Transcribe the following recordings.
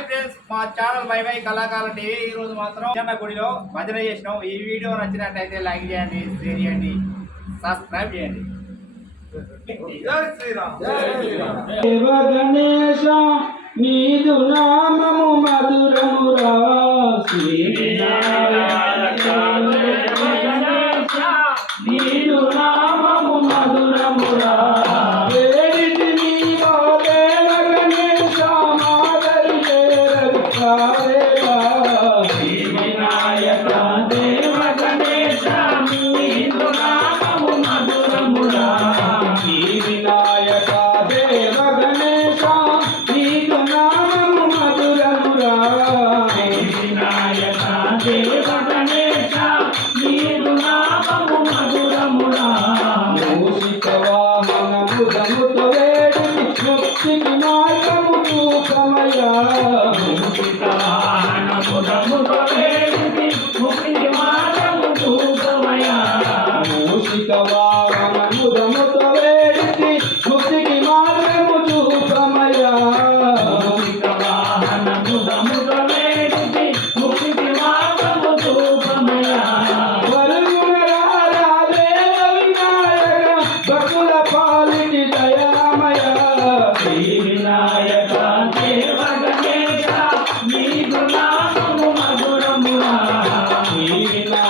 Hi friends మా channel Y Y కళాకారుల TV ఈ రోజు మాత్రం చిన్న గుడిలో భజన చేసినాం. ఈ వీడియో నచ్చినట్టయితే లైక్ చేయండి షేర్ చేయండి సబ్స్క్రైబ్ చేయండి. శ్రీరామ్. గణేశ నీదు నామము হইলা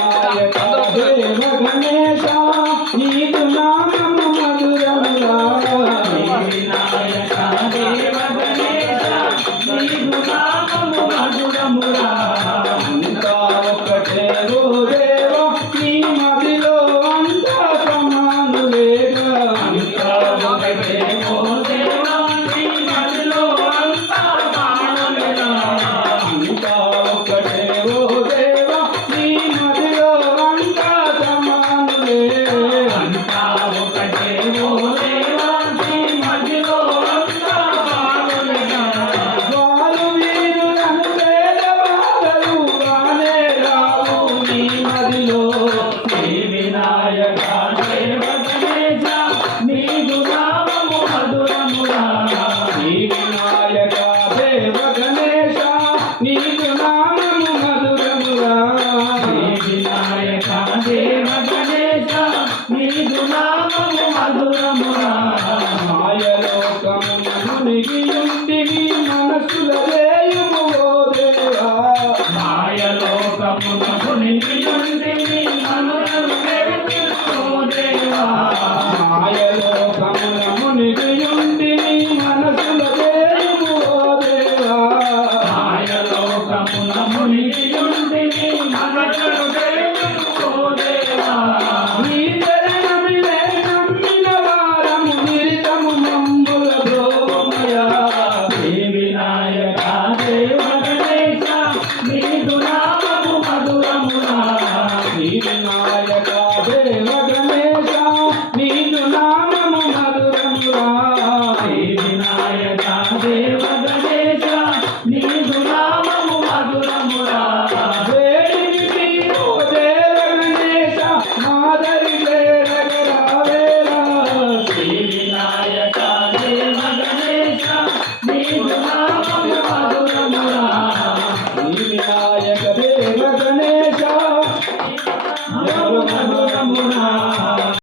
గుణాము మధురమురా